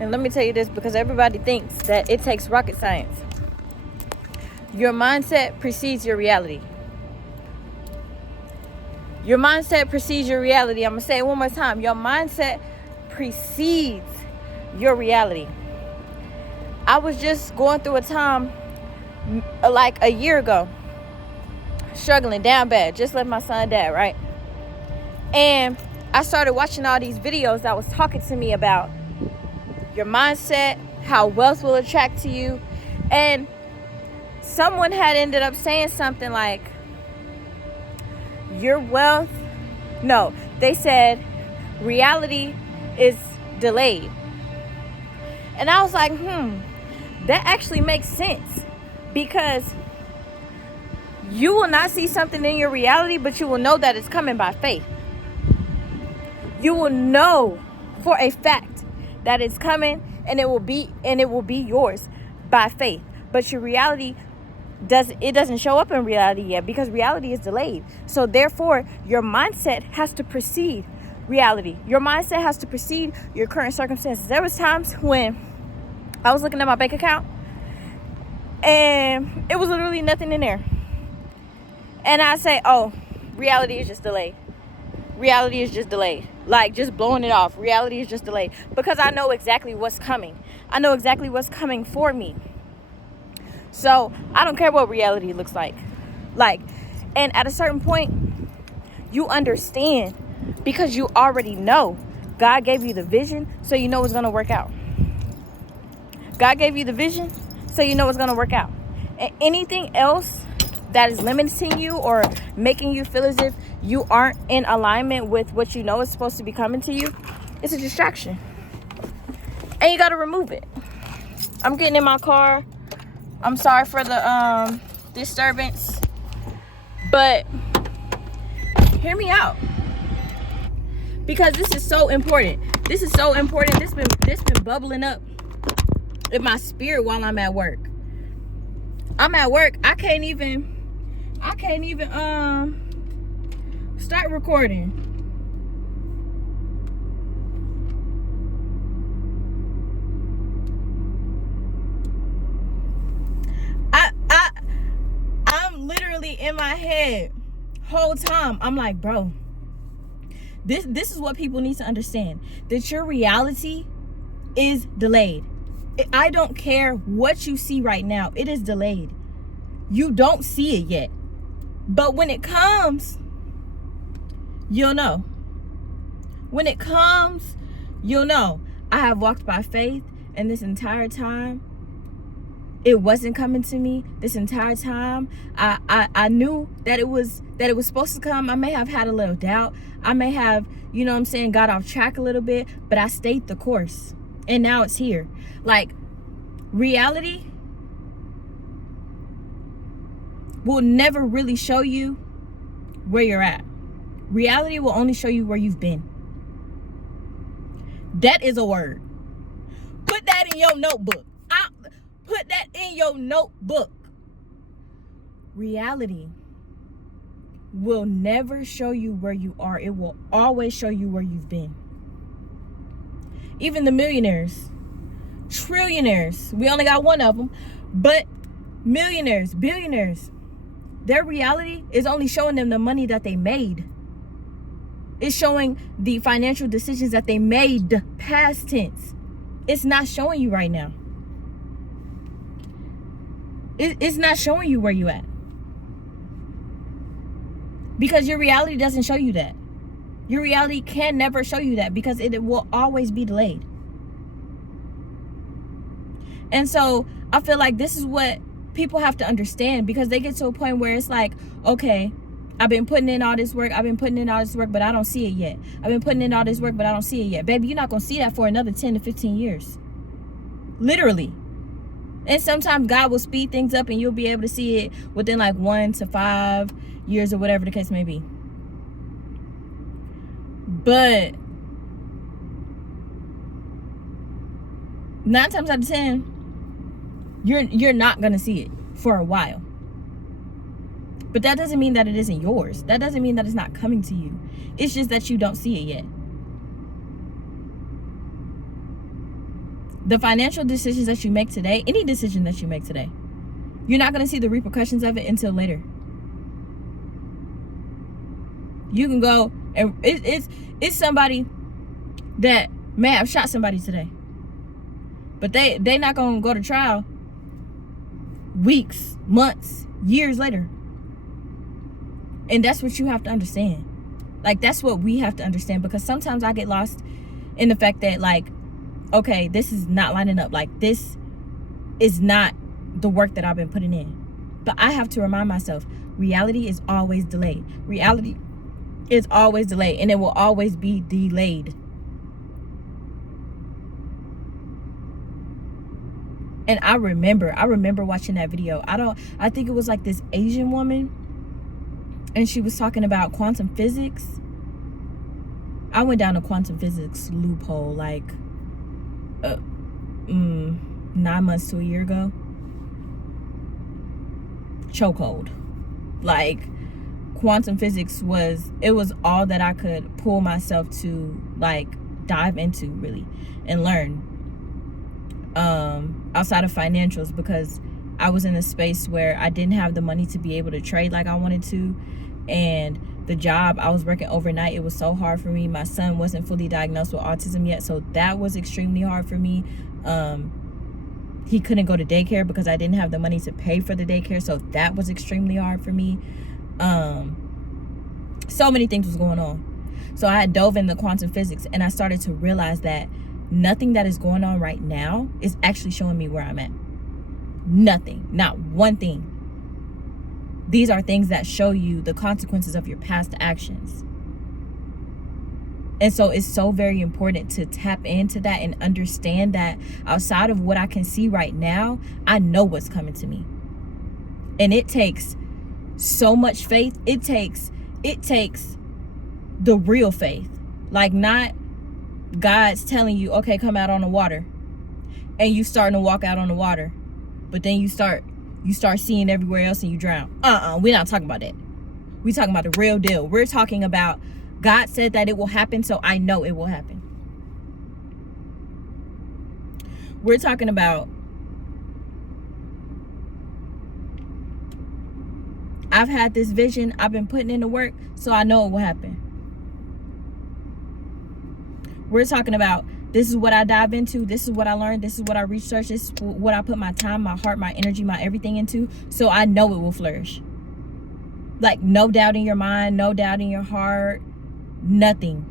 And let me tell you this, because everybody thinks that it takes rocket science. Your mindset precedes your reality. Your mindset precedes your reality. I'm going to say it one more time. Your mindset precedes your reality. I was just going through a time like a year ago, struggling down bad. Just left my son dad, right? And I started watching all these videos that was talking to me about your mindset, how wealth will attract to you. And someone had ended up saying something like, your wealth, no, they said reality is delayed. And I was like, that actually makes sense, because you will not see something in your reality, but you will know that it's coming by faith. You will know for a fact that it's coming, and it will be yours by faith. But your reality doesn't show up in reality yet, because reality is delayed. So therefore, your mindset has to precede reality. Your mindset has to precede your current circumstances. There was times when I was looking at my bank account and it was literally nothing in there. And I say, oh, reality is just delayed. Reality is just delayed. Like, just blowing it off. Reality is just delayed. Because I know exactly what's coming. I know exactly what's coming for me. So I don't care what reality looks like. And at a certain point, you understand, because you already know. God gave you the vision, so you know it's going to work out. God gave you the vision, so you know it's going to work out. And anything else that is limiting you or making you feel as if you aren't in alignment with what you know is supposed to be coming to you, it's a distraction. And you got to remove it. I'm getting in my car. I'm sorry for the disturbance, but hear me out, because this is so important. This is so important. This been bubbling up in my spirit while I'm at work. I'm at work. I can't even start recording. I'm literally in my head whole time. I'm like, bro, this is what people need to understand, that your reality is delayed. I don't care what you see right now. It is delayed. You don't see it yet. But when it comes, you'll know. When it comes, you'll know. I have walked by faith, and this entire time, it wasn't coming to me. This entire time, I knew that it was supposed to come. I may have had a little doubt. I may have, got off track a little bit, but I stayed the course. And now it's here. Like, reality will never really show you where you're at. Reality will only show you where you've been. That is a word. Put that in your notebook. Put that in your notebook. Reality will never show you where you are. It will always show you where you've been. Even the millionaires, trillionaires, we only got one of them, but millionaires, billionaires, their reality is only showing them the money that they made. It's showing the financial decisions that they made, past tense. It's not showing you right now. It's not showing you where you at. Because your reality doesn't show you that. Your reality can never show you that, because it will always be delayed. And so I feel like this is what people have to understand, because they get to a point where it's like, okay, I've been putting in all this work. But I don't see it yet. I've been putting in all this work, but I don't see it yet. Baby, you're not going to see that for another 10 to 15 years. Literally. And sometimes God will speed things up, and you'll be able to see it within like 1 to 5 years or whatever the case may be. But 9 times out of 10, you're not going to see it for a while. But that doesn't mean that it isn't yours. That doesn't mean that it's not coming to you. It's just that you don't see it yet. The financial decisions that you make today, any decision that you make today, you're not going to see the repercussions of it until later. You can go and it's somebody that may have shot somebody today, but they not going to go to trial weeks, months, years later. And that's what you have to understand. Like, that's what we have to understand, because sometimes I get lost in the fact that, like, okay, this is not lining up. Like, this is not the work that I've been putting in. But I have to remind myself, reality is always delayed. Reality is always delayed, and it will always be delayed. And I remember watching that video. I think it was like this Asian woman, and she was talking about quantum physics. I went down a quantum physics loophole like 9 months to a year ago. Chokehold. Like, quantum physics was all that I could pull myself to, like, dive into really and learn outside of financials, because I was in a space where I didn't have the money to be able to trade like I wanted to. And the job, I was working overnight. It was so hard for me. My son wasn't fully diagnosed with autism yet, so that was extremely hard for me. He couldn't go to daycare because I didn't have the money to pay for the daycare, so that was extremely hard for me. So many things was going on. So I had dove into quantum physics, and I started to realize that nothing that is going on right now is actually showing me where I'm at. Nothing. Not one thing. These are things that show you the consequences of your past actions. And so it's so very important to tap into that and understand that outside of what I can see right now, I know what's coming to me. And it takes so much faith. It takes the real faith. Like, not God's telling you, okay, come out on the water, and you starting to walk out on the water, but then you start seeing everywhere else and you drown. We're not talking about that. We're talking about the real deal. We're talking about God said that it will happen, so I know it will happen. We're talking about I've had this vision, I've been putting in the work, so I know it will happen. We're talking about this is what I dive into, this is what I learned, this is what I research, this is what I put my time, my heart, my energy, my everything into, so I know it will flourish. Like, no doubt in your mind, no doubt in your heart, nothing.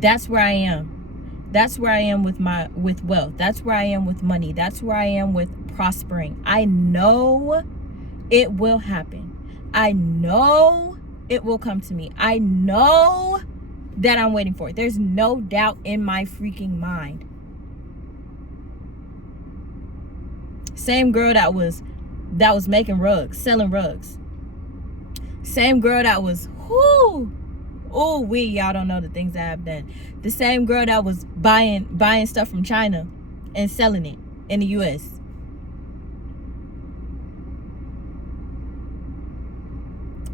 That's where I am. That's where I am with wealth. That's where I am with money. That's where I am with prospering. I know it will happen. I know it will come to me. I know that I'm waiting for it. There's no doubt in my freaking mind. Same girl that was making rugs, selling rugs. Same girl that was, y'all don't know the things that I've done. The same girl that was buying stuff from China and selling it in the US.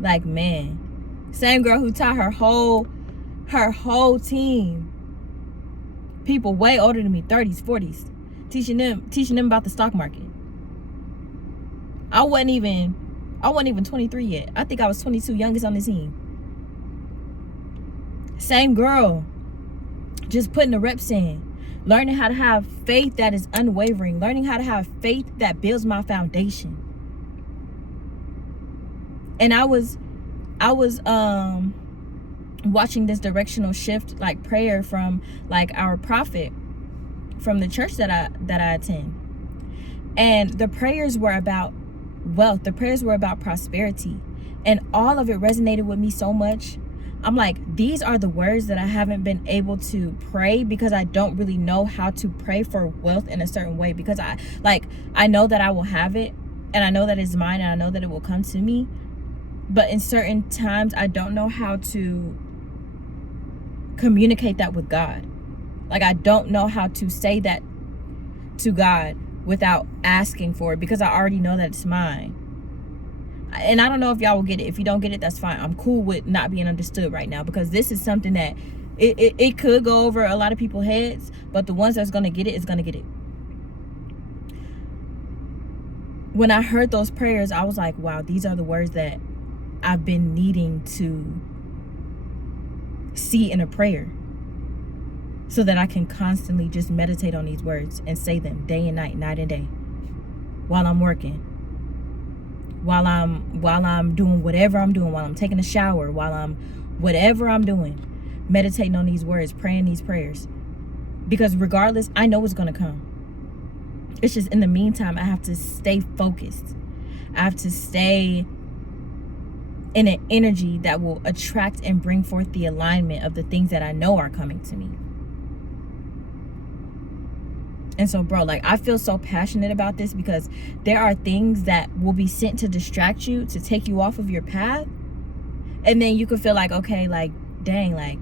Like, man. Same girl who taught her whole team, people way older than me, 30s, 40s, teaching them about the stock market. I wasn't even 23 yet. I think I was 22, youngest on the team. Same girl, just putting the reps in, learning how to have faith that is unwavering, learning how to have faith that builds my foundation. And I was watching this directional shift, like prayer from like our prophet from the church that I attend. And the prayers were about wealth. The prayers were about prosperity. And all of it resonated with me so much. I'm like, these are the words that I haven't been able to pray because I don't really know how to pray for wealth in a certain way, because I know that I will have it, and I know that it's mine, and I know that it will come to me. But in certain times, I don't know how to communicate that with God. Like, I don't know how to say that to God without asking for it, because I already know that it's mine. And I don't know if y'all will get it. If you don't get it, that's fine. I'm cool with not being understood right now, because this is something that It could go over a lot of people's heads, but the ones that's going to get it is going to get it. When I heard those prayers, I was like, wow, these are the words that I've been needing to see in a prayer, so that I can constantly just meditate on these words and say them day and night, night and day, while I'm working, while I'm doing whatever I'm doing, while I'm taking a shower, while I'm whatever I'm doing, meditating on these words, praying these prayers. Because regardless, I know it's going to come. It's just in the meantime, I have to stay focused. I have to stay in an energy that will attract and bring forth the alignment of the things that I know are coming to me. And so, bro, like, I feel so passionate about this because there are things that will be sent to distract you, to take you off of your path. And then you could feel like, okay, like, dang, like,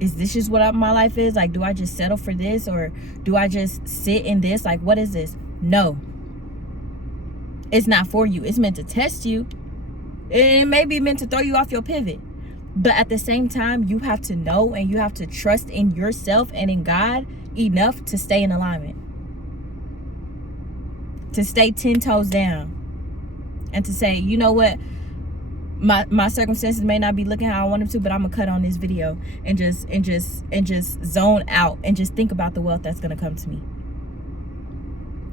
is this just what my life is? Like, do I just settle for this, or do I just sit in this? Like, what is this? No, it's not for you. It's meant to test you. It may be meant to throw you off your pivot. But at the same time, you have to know and you have to trust in yourself and in God enough to stay in alignment, to stay 10 toes down, and to say, you know what, my circumstances may not be looking how I want them to, but I'm gonna cut on this video and just zone out and just think about the wealth that's gonna come to me.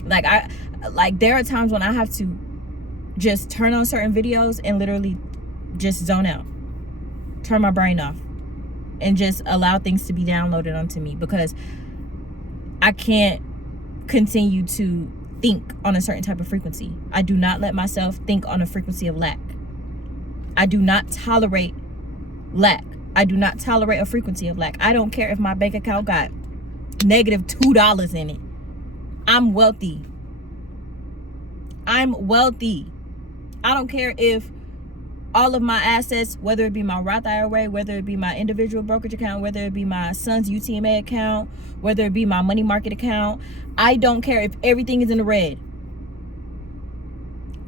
Like there are times when I have to just turn on certain videos and literally just zone out, turn my brain off, and just allow things to be downloaded onto me, because I can't continue to think on a certain type of frequency. I do not let myself think on a frequency of lack. I do not tolerate lack. I do not tolerate a frequency of lack. I don't care if my bank account got negative $2 in it. I'm wealthy. I'm wealthy. I don't care if all of my assets, whether it be my Roth IRA, whether it be my individual brokerage account, whether it be my son's UTMA account, whether it be my money market account, I don't care if everything is in the red.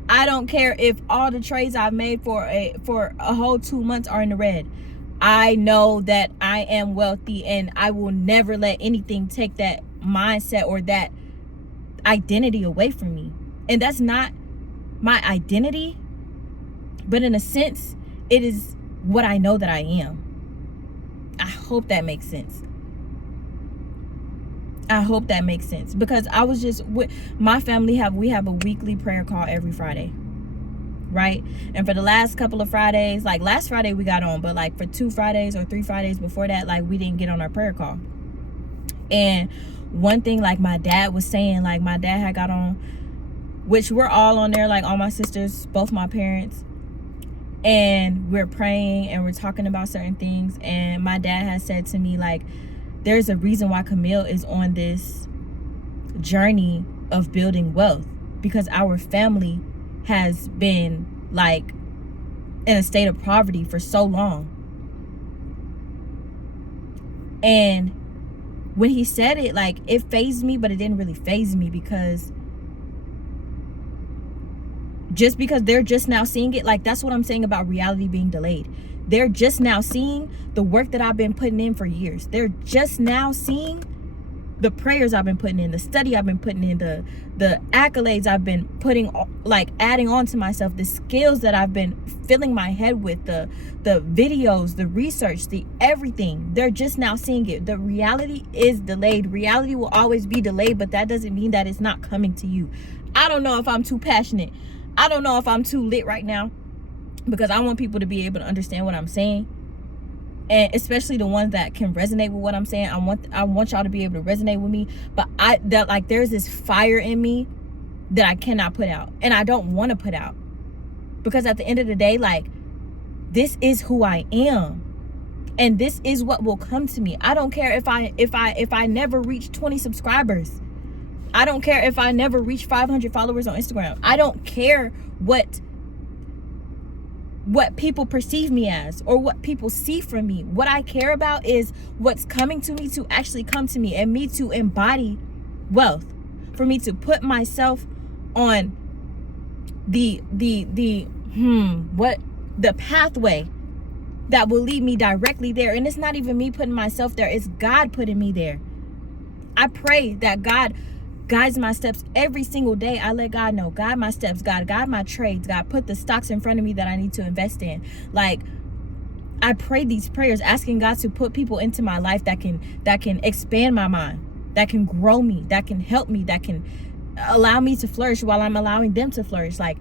I don't care if all the trades I've made for a whole 2 months are in the red. I know that I am wealthy, and I will never let anything take that mindset or that identity away from me. And that's not my identity, but in a sense, it is what I know that I am. I hope that makes sense. I hope that makes sense, because I was just with my family. We have a weekly prayer call every Friday, right? And for the last couple of Fridays, like last Friday we got on, but like for 2 Fridays or 3 Fridays before that, like we didn't get on our prayer call. And one thing, like my dad was saying, like my dad had got on, which we're all on there, like all my sisters, both my parents, and we're praying and we're talking about certain things. And my dad has said to me, like, there's a reason why Camille is on this journey of building wealth, because our family has been like in a state of poverty for so long. And when he said it, like, it fazed me, but it didn't really faze me, because just because they're just now seeing it, like, that's what I'm saying about reality being delayed. They're just now seeing the work that I've been putting in for years. They're just now seeing the prayers I've been putting in, the study I've been putting in, the accolades I've been putting, like adding on to myself, the skills that I've been filling my head with, the videos, the research, the everything. They're just now seeing it. The reality is delayed. Reality will always be delayed, but that doesn't mean that it's not coming to you. I don't know if I'm too passionate. I don't know if I'm too lit right now, because I want people to be able to understand what I'm saying, and especially the ones that can resonate with what I'm saying. I want y'all to be able to resonate with me, but there's this fire in me that I cannot put out, and I don't want to put out, because at the end of the day, like, this is who I am, and this is what will come to me. I don't care if I never reach 20 subscribers. I don't care if I never reach 500 followers on Instagram. I don't care what people perceive me as or what people see from me. What I care about is what's coming to me to actually come to me, and me to embody wealth, for me to put myself on the pathway that will lead me directly there. And it's not even me putting myself there, it's God putting me there. I pray that God guides my steps every single day. I let God know, guide my steps, God, guide my trades, God, put the stocks in front of me that I need to invest in. Like, I pray these prayers, asking God to put people into my life that can expand my mind, that can grow me, that can help me, that can allow me to flourish while I'm allowing them to flourish. Like,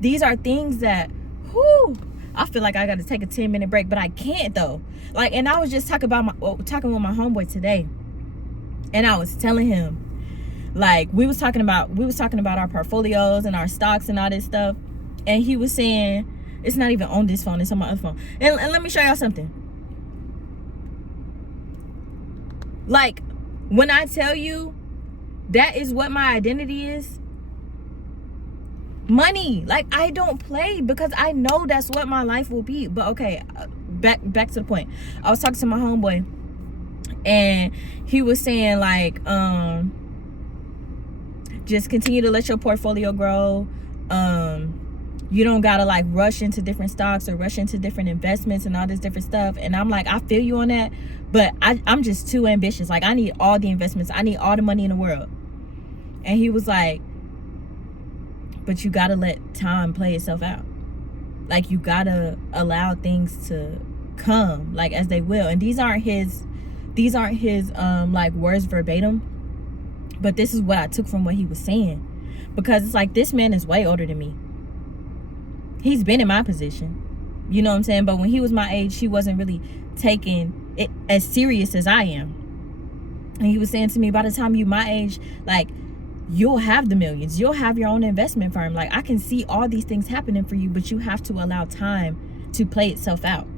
these are things that, whoo, I feel like I got to take a 10-minute break, but I can't though. Like, and I was just talking with my homeboy today, and I was telling him, like, we was talking about our portfolios and our stocks and all this stuff, and he was saying, it's not even on this phone, it's on my other phone. And let me show y'all something. Like, when I tell you that is what my identity is, money. Like, I don't play, because I know that's what my life will be. But okay, back to the point. I was talking to my homeboy, and he was saying, like, just continue to let your portfolio grow. You don't gotta like rush into different stocks or rush into different investments and all this different stuff. And I'm like, I feel you on that, but I'm just too ambitious. Like, I need all the investments, I need all the money in the world. And he was like, but you gotta let time play itself out. Like, you gotta allow things to come like as they will. And these aren't his like words verbatim, but this is what I took from what he was saying. Because it's like, this man is way older than me. He's been in my position, you know what I'm saying? But when he was my age, he wasn't really taking it as serious as I am. And he was saying to me, by the time you my age, like, you'll have the millions, you'll have your own investment firm. Like, I can see all these things happening for you, but you have to allow time to play itself out.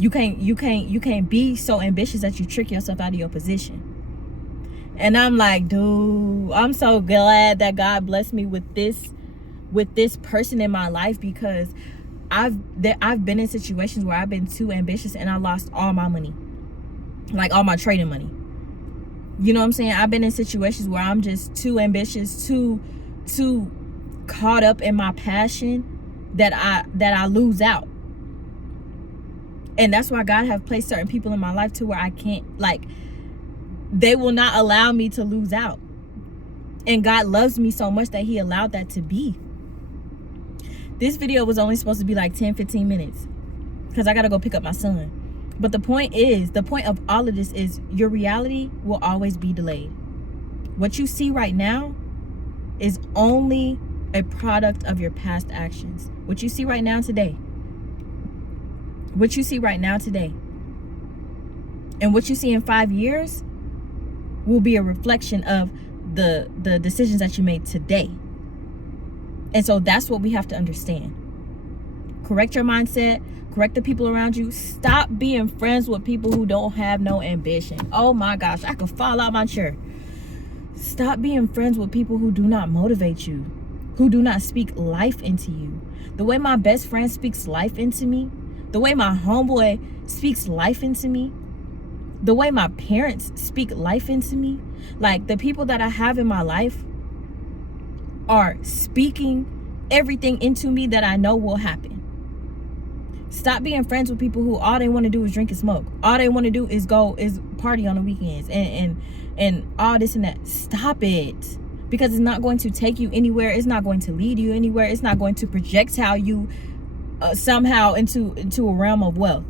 You can't be so ambitious that you trick yourself out of your position. And I'm like, dude, I'm so glad that God blessed me with this person in my life, because I've been in situations where I've been too ambitious and I lost all my money, like all my trading money. You know what I'm saying? I've been in situations where I'm just too ambitious, too caught up in my passion that I lose out. And that's why God have placed certain people in my life to where I can't, like, they will not allow me to lose out. And God loves me so much that he allowed that to be. This video was only supposed to be like 10-15 minutes, because I gotta go pick up my son. But the point of all of this is, your reality will always be delayed. What you see right now is only a product of your past actions. What you see right now today, and what you see in 5 years will be a reflection of the decisions that you made today. And so that's what we have to understand. Correct your mindset, correct the people around you. Stop being friends with people who don't have no ambition. Oh my gosh, I could fall out my chair. Stop being friends with people who do not motivate you, who do not speak life into you. The way my best friend speaks life into me, the way my homeboy speaks life into me, the way my parents speak life into me, like, the people that I have in my life are speaking everything into me that I know will happen. Stop being friends with people who all they want to do is drink and smoke. All they want to do is party on the weekends and all this and that. Stop it. Because it's not going to take you anywhere. It's not going to lead you anywhere. It's not going to projectile you somehow into a realm of wealth.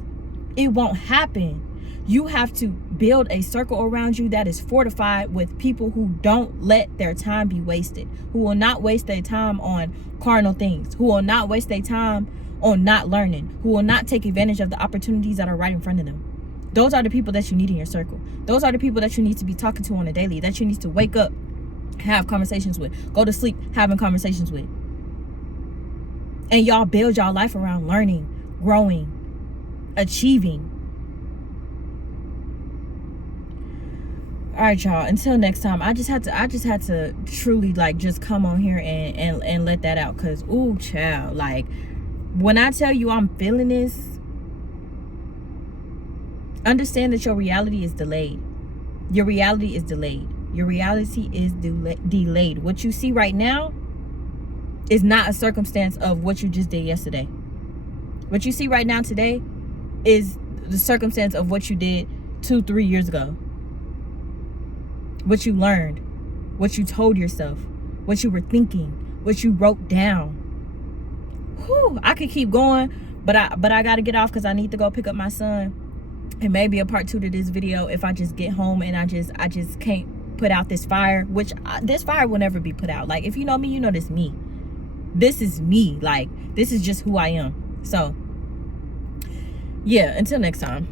It won't happen. You have to build a circle around you that is fortified with people who don't let their time be wasted, who will not waste their time on carnal things, who will not waste their time on not learning, who will not take advantage of the opportunities that are right in front of them. Those are the people that you need in your circle. Those are the people that you need to be talking to on a daily, that you need to wake up, have conversations with, go to sleep having conversations with. And y'all build y'all life around learning, growing, achieving. All right, y'all, until next time, I just had to truly, like, just come on here and let that out. Because, ooh, child, like, when I tell you I'm feeling this, understand that your reality is delayed. Your reality is delayed. Your reality is delayed. What you see right now is not a circumstance of what you just did yesterday. What you see right now today is the circumstance of what you did 2-3 years ago. What you learned, what you told yourself, what you were thinking, what you wrote down. Whew, I could keep going, but I gotta get off because I need to go pick up my son. And maybe a part 2 to this video if I just get home and I just can't put out this fire, which this fire will never be put out. Like, if you know me, you know this me. This is me. Like, this is just who I am. So yeah, until next time.